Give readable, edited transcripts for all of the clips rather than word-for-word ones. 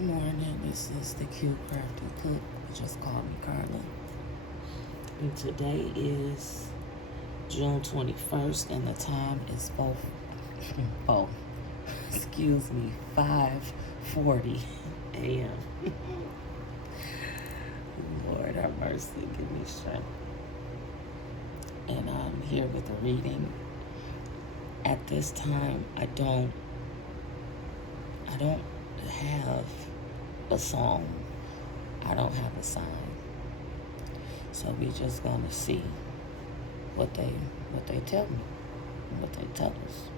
Good morning, this is the CuteCraftieCook, just call me Carla. And today is June 21st and the time is 5:40 a.m. Lord have mercy, give me strength. And I'm here with a reading. At this time, I don't have a song. I don't have a sign. So we just gonna see what they tell me, what they tell us.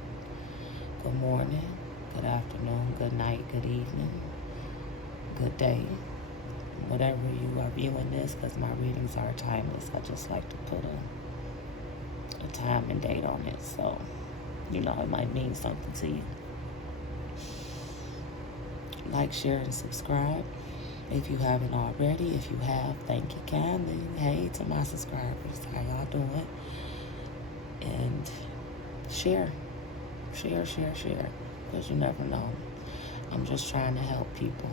Good morning, good afternoon, good night, good evening, good day. Whatever you are viewing this, because my readings are timeless. I just like to put a time and date on it, so it might mean something to you. Like, share, and subscribe if you haven't already. If you have, thank you kindly. Hey to my subscribers, how y'all doing? And share, because you never know. I'm just trying to help people.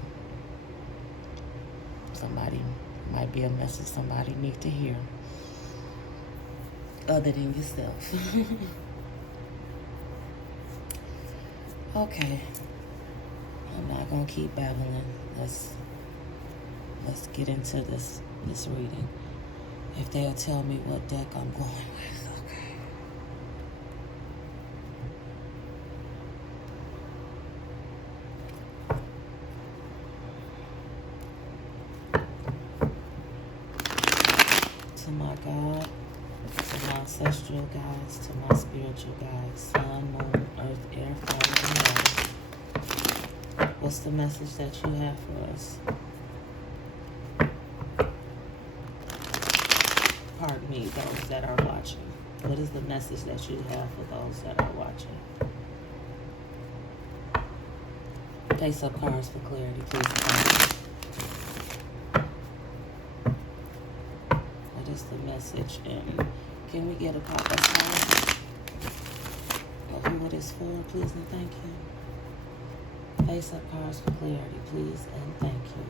Somebody might be a message somebody need to hear other than yourself. Okay, I'm not gonna keep babbling. Let's get into this reading. If they'll tell me what deck I'm going with, okay. To my God, to my ancestral guides, to my spiritual guides, sun, moon, earth, air, fire, and water. What's the message that you have for us? Pardon me, those that are watching. What is the message that you have for those that are watching? Face up cards for clarity, please. What is the message? And can we get a pop-up card of who it is for, please and thank you? Face up cards for clarity, please and thank you.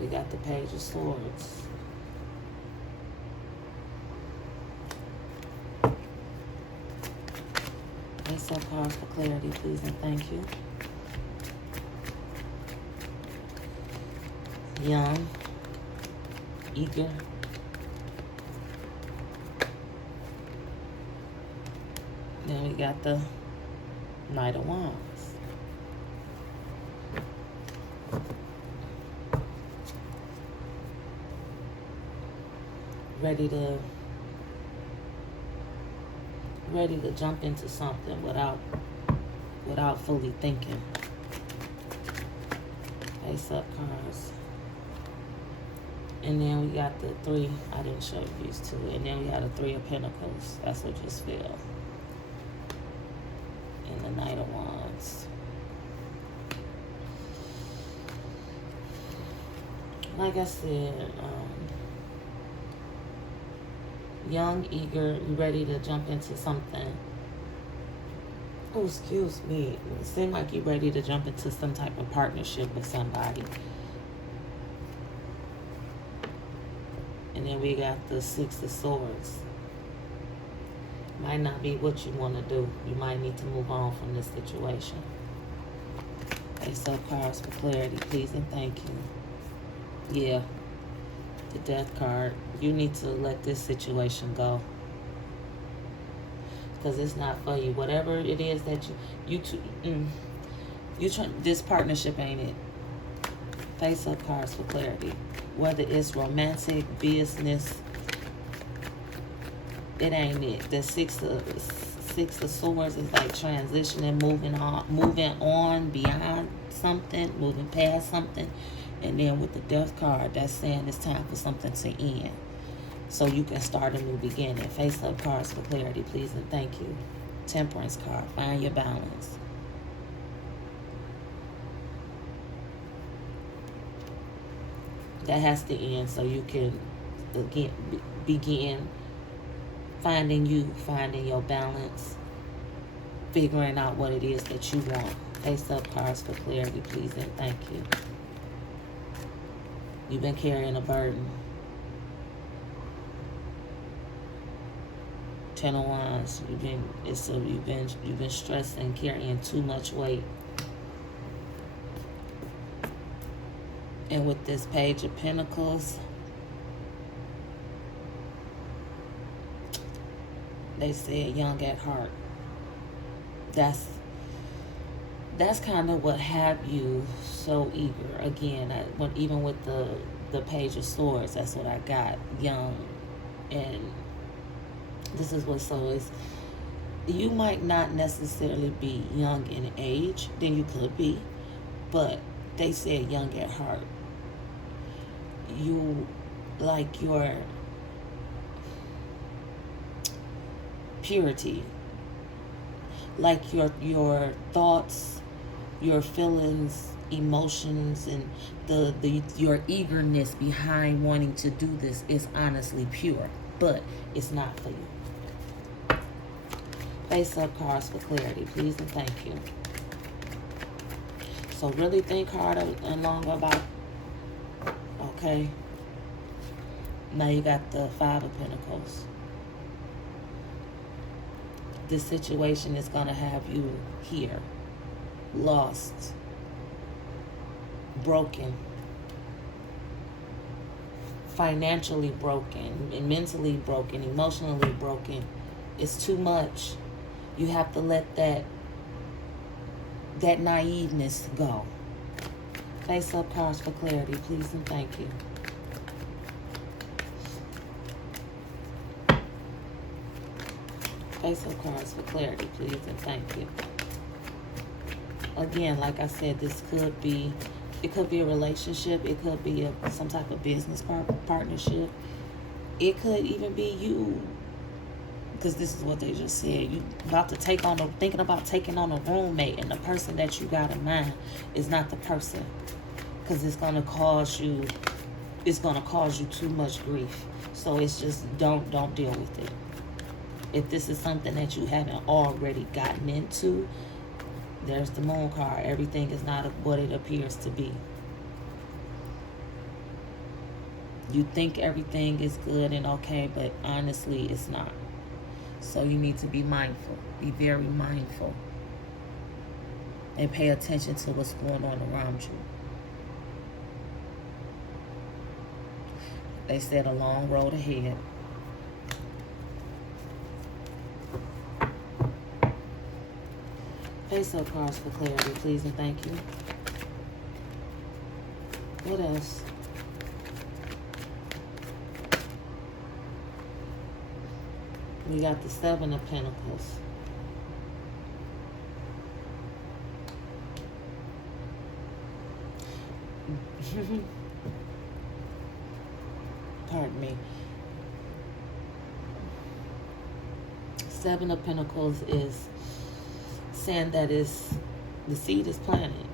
We got the Page of Swords. Face up cards for clarity, please and thank you. Young, eager. Then we got the Knight of Wands. Ready to jump into something without fully thinking. Face up cards. And then we got the three. I didn't show you these two. And then we got the Three of Pentacles. That's what just fell. And the Knight of Wands. Like I said, young, eager, ready to jump into something. Oh, excuse me. It seems like you're ready to jump into some type of partnership with somebody. And then we got the Six of Swords. Might not be what you want to do. You might need to move on from this situation. Face up cards for clarity, please and thank you. Yeah. The Death card. You need to let this situation go. Because it's not for you. Whatever it is that this partnership ain't it. Face up cards for clarity. Whether it's romantic, business, it ain't it. The Six of Swords is like transitioning, moving on beyond something, moving past something. And then with the Death card, that's saying it's time for something to end. So you can start a new beginning. Face up cards for clarity, please and thank you. Temperance card. Find your balance. That has to end so you can again, begin finding you, finding your balance, figuring out what it is that you want. Face up cards for clarity, please and thank you. You've been carrying a burden. Ten of Wands. You've been stressed and carrying too much weight. And with this Page of Pentacles, they said young at heart. That's kind of what have you so eager. Again, even with the Page of Swords, that's what I got. Young. And this is what so is. You might not necessarily be young in age. Then you could be. But they said young at heart. You like your purity. Like your thoughts, your feelings, emotions, and your eagerness behind wanting to do this is honestly pure, but it's not for you. Face up cards for clarity, please and thank you. So really think hard and long about, okay? Now you got the Five of Pentacles. This situation is going to have you here, lost, broken, financially broken, and mentally broken, emotionally broken. It's too much. You have to let that naiveness go. Face up cards for clarity, please and thank you. Face up cards for clarity, please and thank you. Again, like I said, it could be a relationship. It could be some type of business partnership. It could even be you, because this is what they just said. You thinking about taking on a roommate, and the person that you got in mind is not the person, because it's gonna cause you too much grief. So it's just don't deal with it. If this is something that you haven't already gotten into, there's the Moon card. Everything is not what it appears to be. You think everything is good and okay, but honestly, it's not. So you need to be mindful. Be very mindful. And pay attention to what's going on around you. They said a long road ahead. Face up cards for clarity, please and thank you. What else? We got the Seven of Pentacles. Pardon me. Seven of Pentacles is saying that the seed is planted.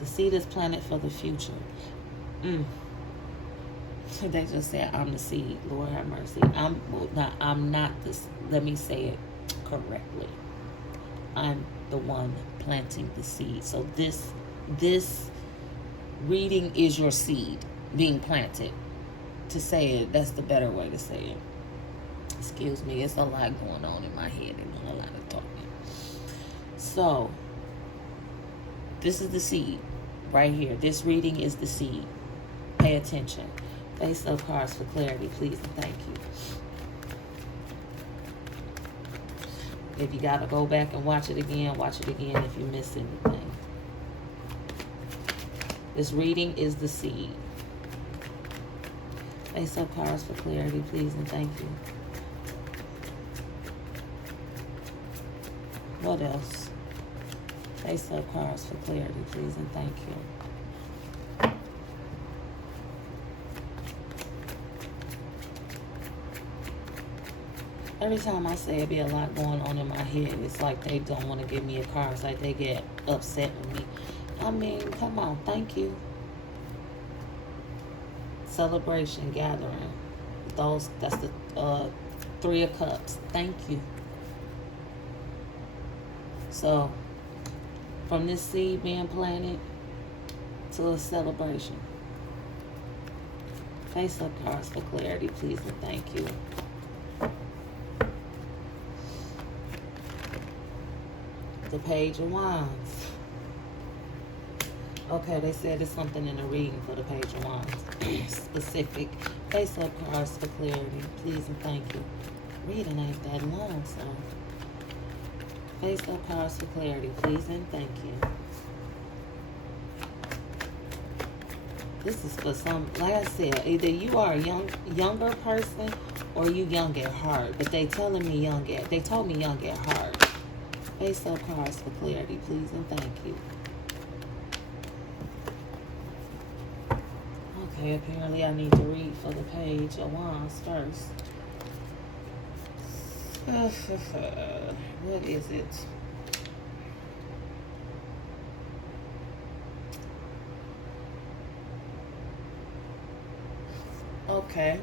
The seed is planted for the future. They just said, I'm the seed. Lord have mercy. I'm not this. Let me say it correctly. I'm the one planting the seed. So this reading is your seed being planted. To say it, that's the better way to say it. Excuse me, it's a lot going on in my head and a lot of talking. So, this is the seed right here. This reading is the seed. Pay attention. Face up cards for clarity, please and thank you. If you got to go back and watch it again if you miss anything. This reading is the seed. Face up cards for clarity, please and thank you. What else? Face up cards for clarity, please and thank you. Every time I say it be a lot going on in my head, it's like they don't want to give me a card. It's like they get upset with me. I mean, come on, thank you. celebration, gathering. That's the 3 of Cups. Thank you. So, from this seed being planted to a celebration. Face up cards for clarity, please and thank you. The Page of Wands. Okay, they said there's something in the reading for the Page of Wands. Specific. Face up cards for clarity, please and thank you. Reading ain't that long, so. Face up cards for clarity, please and thank you. This is for some, like I said, either you are a younger person or you young at heart. But they told me young at heart. Face up cards for clarity, please and thank you. Okay, apparently I need to read for the Page of Wands first. What is it? Okay,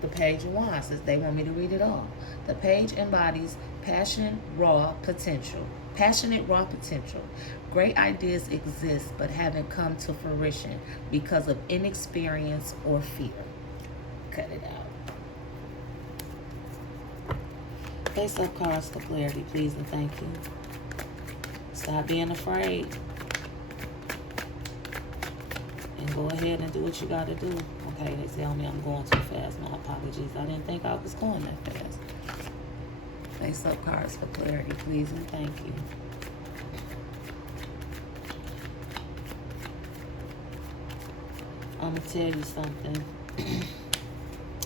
the Page of Wands says they want me to read it all. The page embodies passionate, raw potential. Great ideas exist but haven't come to fruition because of inexperience or fear. Cut it out. Face up cards for clarity, please and thank you. Stop being afraid. And go ahead and do what you got to do. Okay, they tell me I'm going too fast. My apologies. I didn't think I was going that fast. Face up cards for clarity, please and thank you. I'm going to tell you something.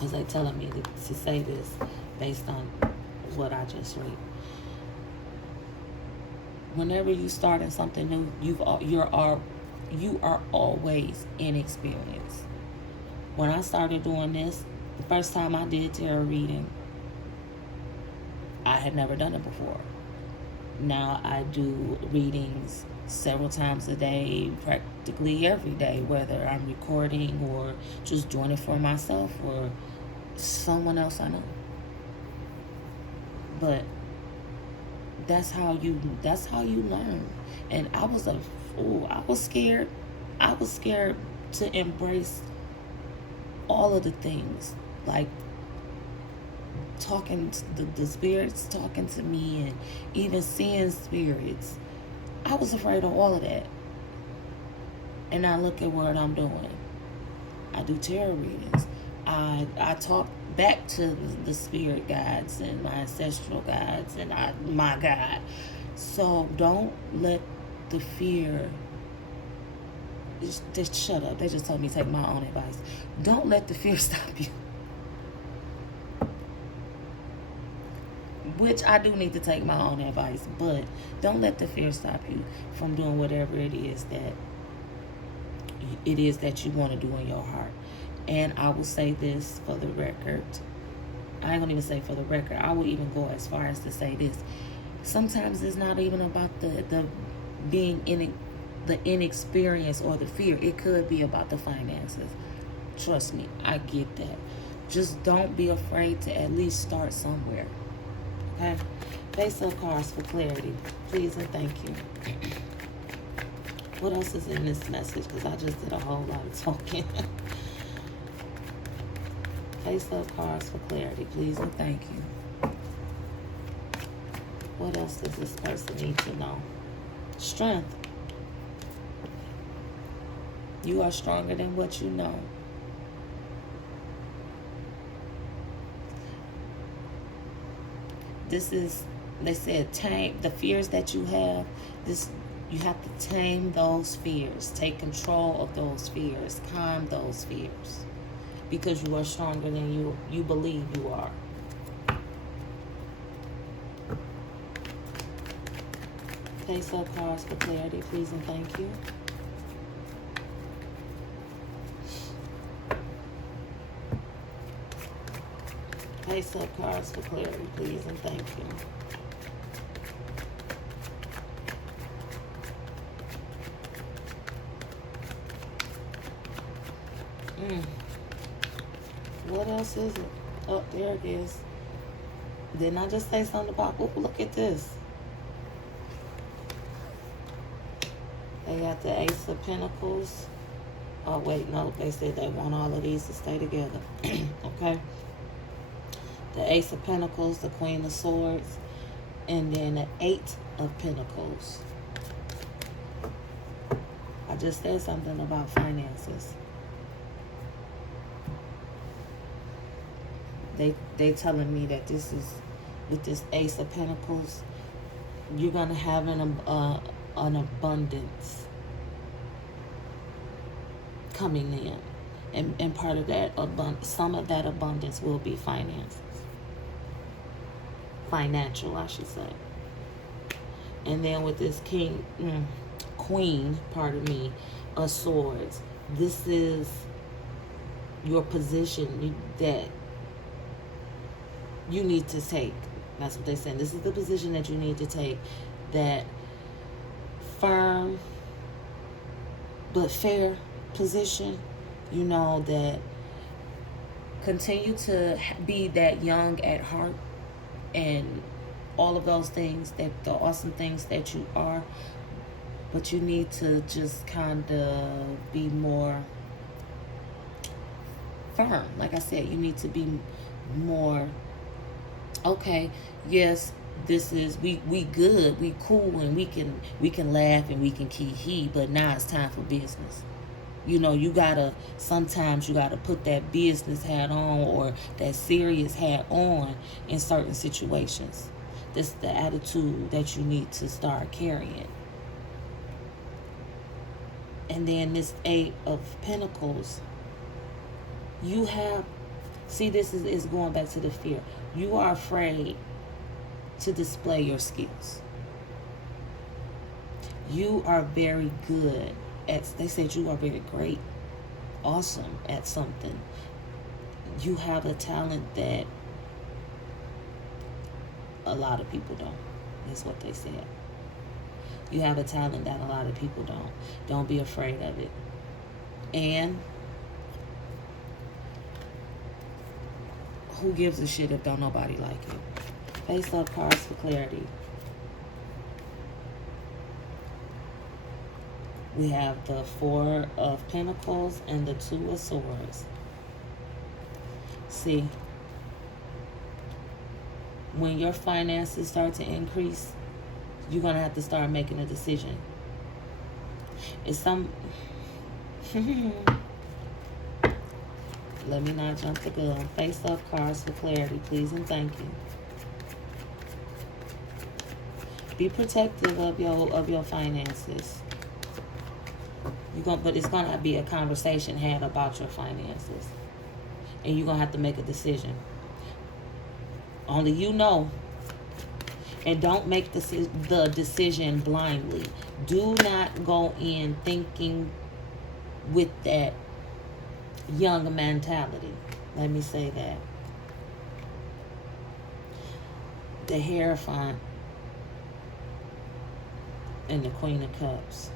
As they telling me to say this based on what I just read. Whenever you start in something new, you are always inexperienced. When I started doing this, the first time I did tarot reading, I had never done it before. Now I do readings several times a day, practically every day, whether I'm recording or just doing it for myself or someone else I know. But that's how you learn. And I was scared. I was scared to embrace all of the things, like talking to the spirits talking to me and even seeing spirits. I was afraid of all of that. And I look at what I'm doing. I do tarot readings. I talk back to the spirit guides and my ancestral guides and my God. So don't let the fear, just shut up. They just told me to take my own advice. Don't let the fear stop you. Which I do need to take my own advice, but don't let the fear stop you from doing whatever it is that you want to do in your heart. And I will say this for the record. I ain't gonna even say for the record. I will even go as far as to say this. Sometimes it's not even about the being in the inexperience or the fear. It could be about the finances. Trust me, I get that. Just don't be afraid to at least start somewhere. Okay? Face up cards for clarity, please and thank you. What else is in this message? Because I just did a whole lot of talking. Face up cards for clarity, please and thank you. What else does this person need to know? Strength. You are stronger than what you know. This is, they said, tame the fears that you have. You have to tame those fears. Take control of those fears. Calm those fears. Because you are stronger than you believe you are. Face up cards for clarity, please and thank you. Face up cards for clarity, please and thank you. What else is it? Oh, there it is. Didn't I just say something about, oh, look at this. They got the Ace of Pentacles. Oh, wait, no. They said they want all of these to stay together. Okay. The Ace of Pentacles, the Queen of Swords, and then the Eight of Pentacles. I just said something about finances. They telling me that this is, with this Ace of Pentacles, you're going to have an abundance coming in. And part of that, some of that abundance will be finances. Financial, I should say. And then with this Queen, pardon me, of Swords, this is your position that you need to take. That's what they're saying. This is the position that you need to take. That firm but fair position. You know, that continue to be that young at heart and all of those things, that the awesome things that you are. But you need to just kind of be more firm. Like I said, you need to be more, okay, yes, this is, we good, we cool, and we can laugh and we can key, but now it's time for business. You know, sometimes you gotta put that business hat on, or that serious hat on in certain situations. That's the attitude that you need to start carrying. And then this Eight of Pentacles, you have, see, this is going back to the fear. You are afraid to display your skills. You are very good at, they said you are very great, awesome at something. You have a talent that a lot of people don't, is what they said. You have a talent that a lot of people don't. Don't be afraid of it. And who gives a shit if don't nobody like it? Face up cards for clarity. We have the Four of Pentacles and the Two of Swords. See, when your finances start to increase, you're going to have to start making a decision. It's some... Let me not jump the gun. Face up cards for clarity, please and thank you. Be protective of your finances. But it's gonna be a conversation had about your finances, and you're gonna have to make a decision. Only you know. And don't make the decision blindly. Do not go in thinking with that young mentality. Let me say that. The Hierophant and the Queen of Cups.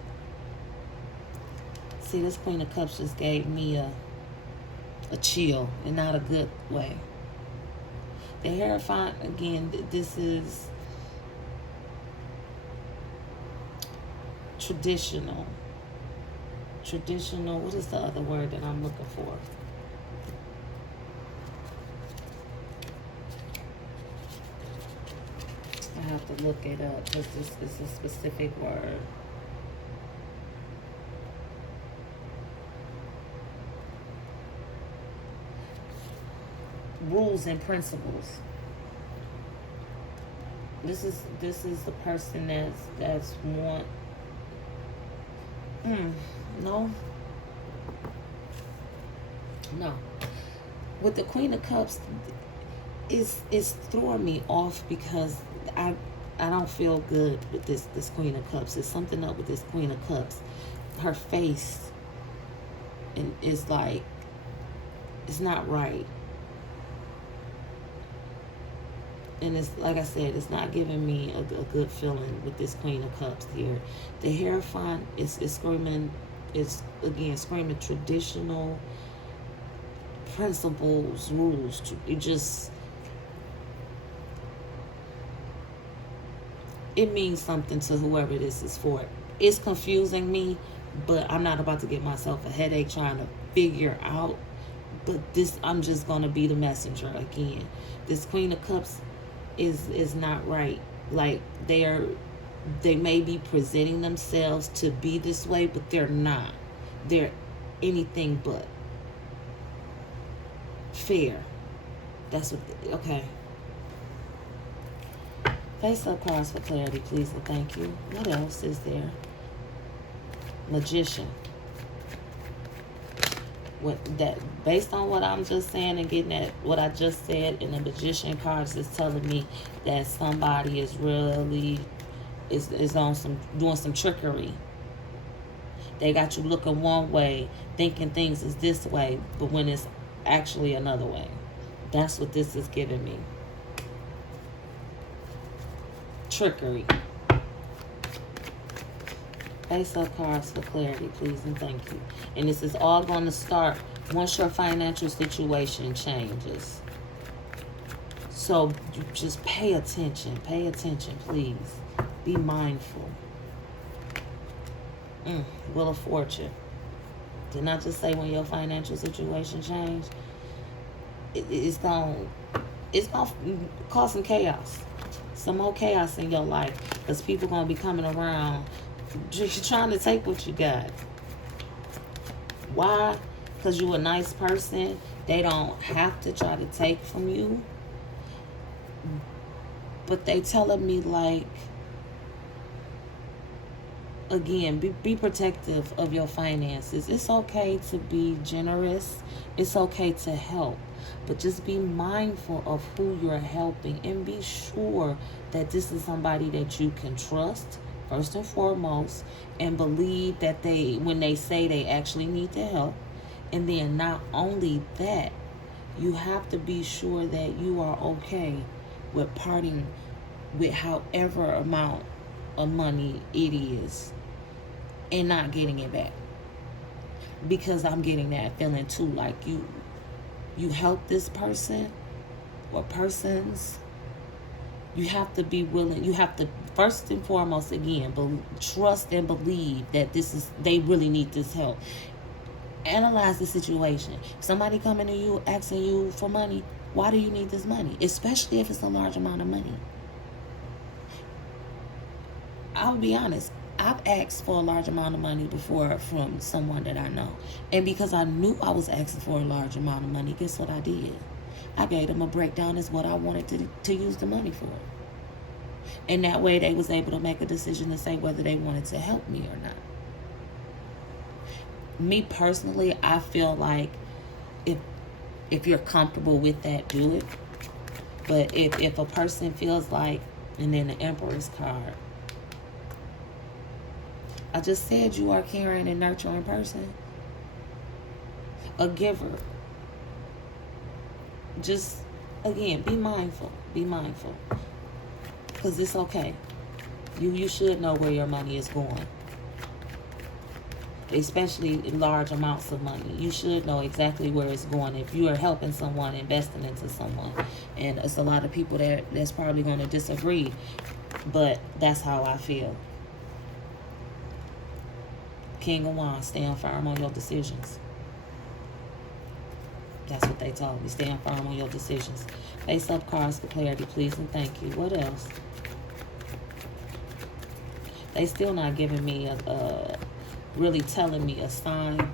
See, this Queen of Cups just gave me a chill, and not a good way. The Hierophant, again, this is traditional, what is the other word that I'm looking for? I have to look it up, because this is a specific word. Rules and principles. This is the person that's want. No. With the Queen of Cups, it's throwing me off, because I don't feel good with this Queen of Cups. There's something up with this Queen of Cups. Her face, and it's like, it's not right. And it's, like I said, it's not giving me a good feeling with this Queen of Cups here. The Hierophant is screaming, again, screaming traditional, principles, rules. It just, it means something to whoever this is for. It's confusing me, but I'm not about to get myself a headache trying to figure out. But this, I'm just going to be the messenger again. This Queen of Cups is not right. Like, they may be presenting themselves to be this way, but they're not. They're anything but fair. That's what, okay. Face up cards for clarity, please and thank you. What else is there? Magician. What that, based on what I'm just saying and getting at what I just said, and the Magician cards is telling me that somebody is really is on some, doing some trickery. They got you looking one way, thinking things is this way, but when it's actually another way. That's what this is giving me. Trickery. Face up cards for clarity, please and thank you. And this is all going to start once your financial situation changes. So you just pay attention. Pay attention, please. Be mindful. Wheel of Fortune. Did not just say when your financial situation change, it's going to cause some chaos. Some more chaos in your life, because people going to be coming around just trying to take what you got. Why? Because you're a nice person. They don't have to try to take from you. But they telling me, like, again, be protective of your finances. It's okay to be generous. It's okay to help. But just be mindful of who you're helping, and be sure that this is somebody that you can trust, first and foremost, and believe that when they say they actually need the help. And then not only that, you have to be sure that you are okay with parting with however amount of money it is and not getting it back. Because I'm getting that feeling too, like you help this person or persons. You have to be willing. You have to, first and foremost, again, trust and believe that they really need this help. Analyze the situation. Somebody coming to you asking you for money, why do you need this money? Especially if it's a large amount of money. I'll be honest, I've asked for a large amount of money before from someone that I know. And because I knew I was asking for a large amount of money, guess what I did? I gave them a breakdown as what I wanted to use the money for. And that way they was able to make a decision to say whether they wanted to help me or not. Me personally, I feel like if you're comfortable with that, do it. But if a person feels like, and then the Emperor's card, I just said you are a caring and nurturing person. A giver. Just, again, be mindful. Be mindful. Because it's okay. You should know where your money is going. Especially large amounts of money. You should know exactly where it's going if you are helping someone, investing into someone. And it's a lot of people that's probably going to disagree, but that's how I feel. King of Wands, stand firm on your decisions. That's what they told me. Stand firm on your decisions. Face up cards for clarity, please and thank you. What else? They still not giving me really telling me a sign.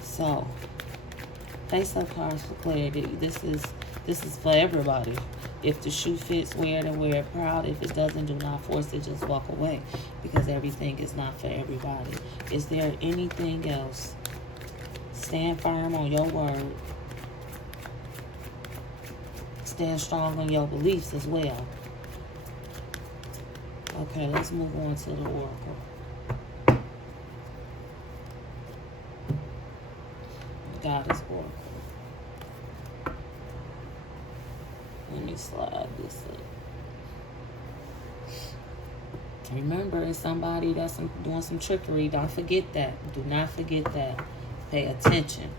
So, face up cards for clarity. This is for everybody. If the shoe fits, wear it and wear it proud. If it doesn't, do not force it. Just walk away, because everything is not for everybody. Is there anything else? Stand firm on your word. Stand strong on your beliefs as well. Okay, let's move on to the Oracle. Goddess Oracle. Let me slide this up. Remember, it's somebody that's doing some trickery. Don't forget that. Do not forget that. Pay attention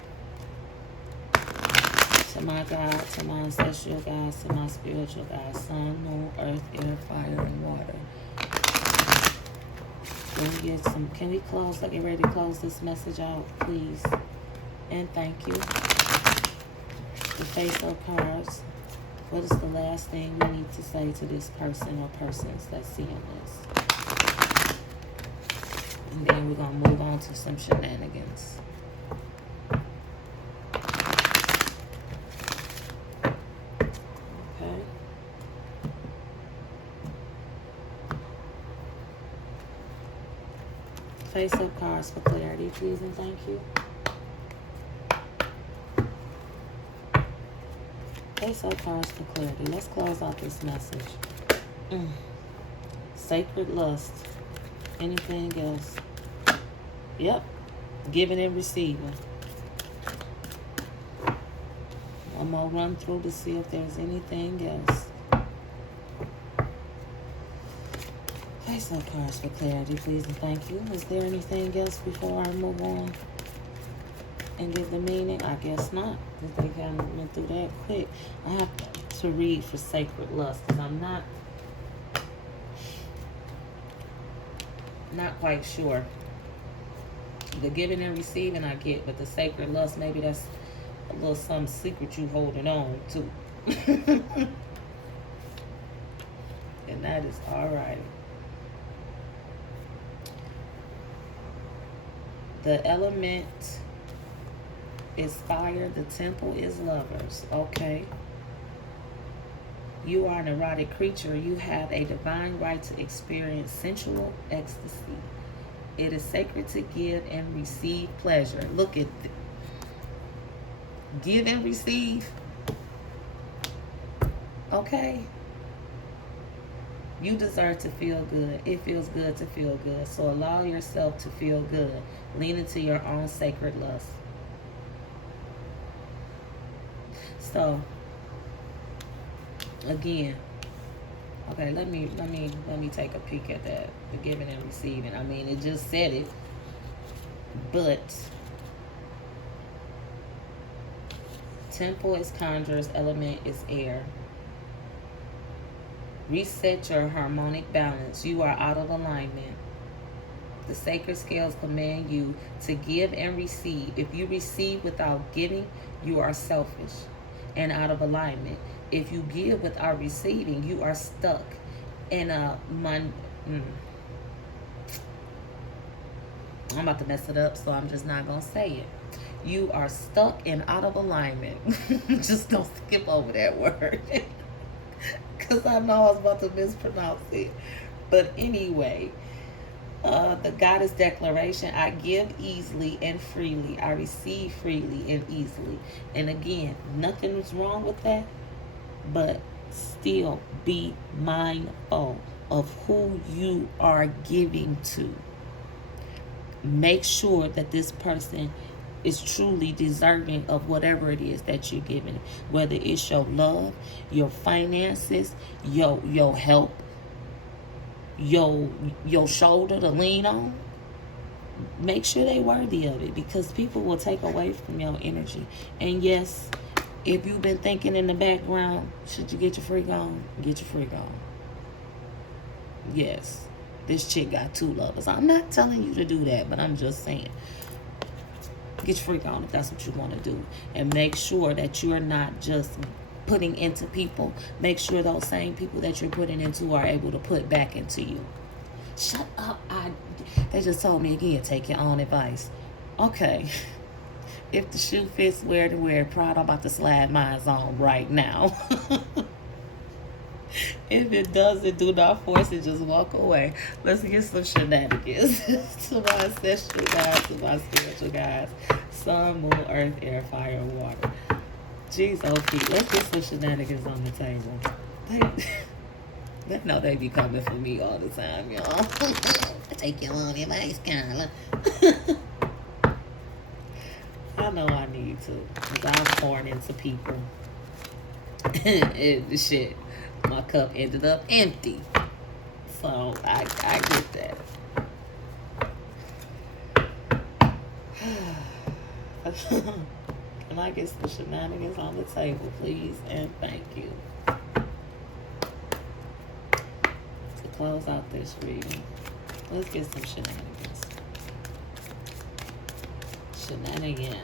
to my God, to my ancestral guides, to my spiritual guides, sun, moon, earth, air, fire, and water. Can we close, like, get ready to close this message out, please? And thank you. The face-up cards. What is the last thing we need to say to this person or persons that's seeing this? And then we're going to move on to some shenanigans. Okay. Face-up cards for clarity, please and thank you. Face-up cards for clarity. Let's close out this message. Sacred lust. Anything else? Yep. Giving and receiving. One more run through to see if there's anything else. Face-up cards for clarity, please and thank you. Is there anything else before I move on and give the meaning? I guess not. I think I went through that quick. I have to read for sacred lust because I'm not quite sure. The giving and receiving I get, but the sacred lust, maybe that's a little some secret you holding on to. And that is all right. The element is fire. The temple is lovers. Okay. You are an erotic creature. You have a divine right to experience sensual ecstasy. It is sacred to give and receive pleasure. Look at give and receive. Okay. You deserve to feel good. It feels good to feel good. So allow yourself to feel good. Lean into your own sacred lust. So again, okay, let me take a peek at that. The giving and receiving. I mean, it just said it, but temple is conjures, element is air. Reset your harmonic balance. You are out of alignment. The sacred scales command you to give and receive. If you receive without giving, you are selfish and out of alignment. If you give without receiving, you are stuck in a I'm about to mess it up, so I'm just not going to say it. You are stuck and out of alignment. Just don't skip over that word. Because I know I was about to mispronounce it. But anyway, the goddess declaration, I give easily and freely. I receive freely and easily. And again, nothing is wrong with that. But still be mindful of who you are giving to. Make sure that this person is truly deserving of whatever it is that you're giving. Whether it's your love, your finances, your help, your shoulder to lean on. Make sure they're worthy of it, because people will take away from your energy. And yes, if you've been thinking in the background, should you get your freak on? Get your freak on. Yes, this chick got 2 lovers. I'm not telling you to do that, but I'm just saying. Get your freak on if that's what you want to do. And make sure that you're not just putting into people. Make sure those same people that you're putting into are able to put back into you. Shut up. They just told me again, take your own advice. Okay. If the shoe fits, wear it and wear it proud. I'm about to slide mine on right now. If it doesn't, do not force it. Just walk away. Let's get some shenanigans. To my ancestral guys, to my spiritual guys. Sun, moon, earth, air, fire, and water. Jeez, OP. Let's get some shenanigans on the table. They know they be coming for me all the time, y'all. Take your own advice, Carla. I know I need to. Because I'm pouring into people. And shit. My cup ended up empty. So I get that. Can I get some shenanigans on the table, please? And thank you. To close out this reading, let's get some shenanigans. Shenanigans.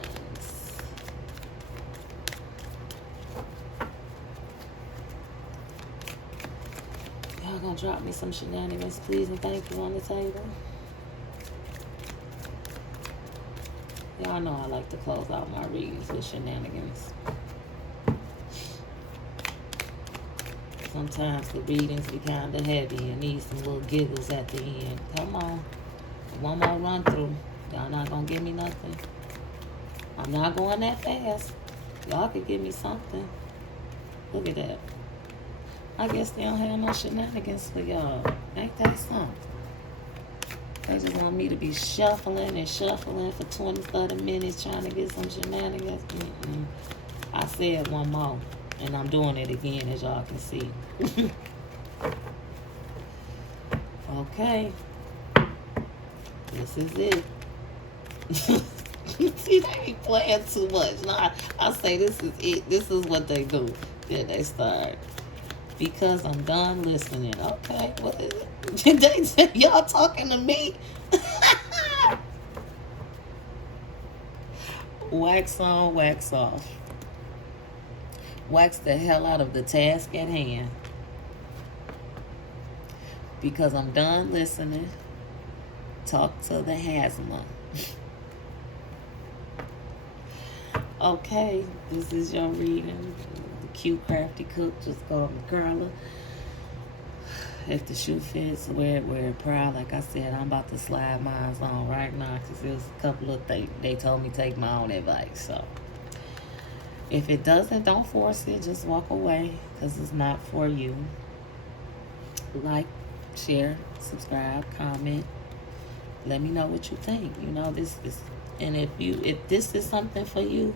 Y'all gonna drop me some shenanigans, please, and thank you on the table? Y'all know I like to close out my readings with shenanigans. Sometimes the readings be kind of heavy and need some little giggles at the end. Come on. One more run through. Y'all not going to give me nothing. I'm not going that fast. Y'all could give me something. Look at that. I guess they don't have no shenanigans for y'all. Ain't that something? They just want me to be shuffling and shuffling for 20, 30 minutes trying to get some shenanigans. I said one more, and I'm doing it again, as y'all can see. Okay. This is it. See, they be playing too much. No, I say this is it. This is what they do. Then they start. Because I'm done listening. Okay, what is it? Y'all talking to me? Wax on, wax off. Wax the hell out of the task at hand. Because I'm done listening. Talk to the Hasma. Okay, this is your reading. The Cute Crafty Cook, just call me Carla. If the shoe fits, wear it proud. Like I said, I'm about to slide mine on right now because there's a couple of things they told me take my own advice. So if it doesn't, don't force it. Just walk away because it's not for you. Like, share, subscribe, comment. Let me know what you think. You know, this is, and if this is something for you,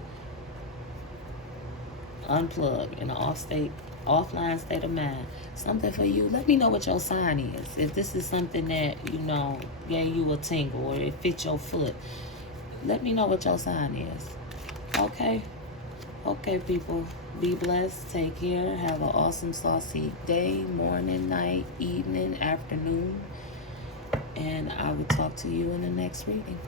unplug in an offline state of mind. Something for you, let me know what your sign is. If this is something that, you know, gave you a tingle or it fits your foot, let me know what your sign is. Okay? Okay, people. Be blessed. Take care. Have an awesome, saucy day, morning, night, evening, afternoon. And I will talk to you in the next reading.